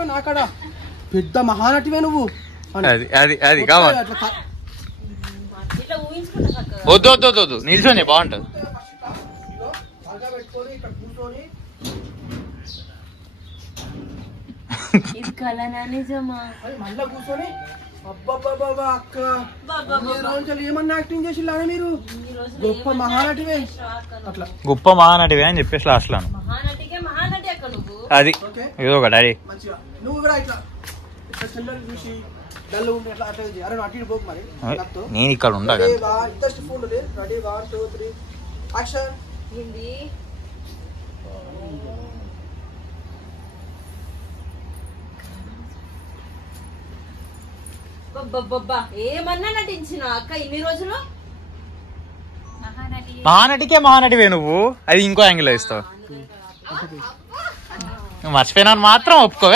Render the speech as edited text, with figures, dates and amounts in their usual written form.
చేసావు నాకాడ పెద్ద మహానటివే నువ్వు అది కావాలి వద్దు వద్దు వద్దు వద్దు నిల్చొని బాగుంటది మళ్ళా కూర్చొని అబ్బా అక్క ఏమన్నా యాక్టింగ్ చేసి మీరు గొప్ప మహానటివే అట్లా గొప్ప మహానటివే అని చెప్పేసి లాస్ట్ లో అది ఏదో ఒకటి అది నువ్వు కూడా ఇట్లా చూసి నేను ఇక్కడ ఉండాలి ఏమన్నా నటించిన అక్క ఇన్ని రోజులు మహానటికే మహానటివే నువ్వు అది ఇంకో యాంగిల్ ఇస్తావు మర్చిపోయినా మాత్రం ఒప్పుకో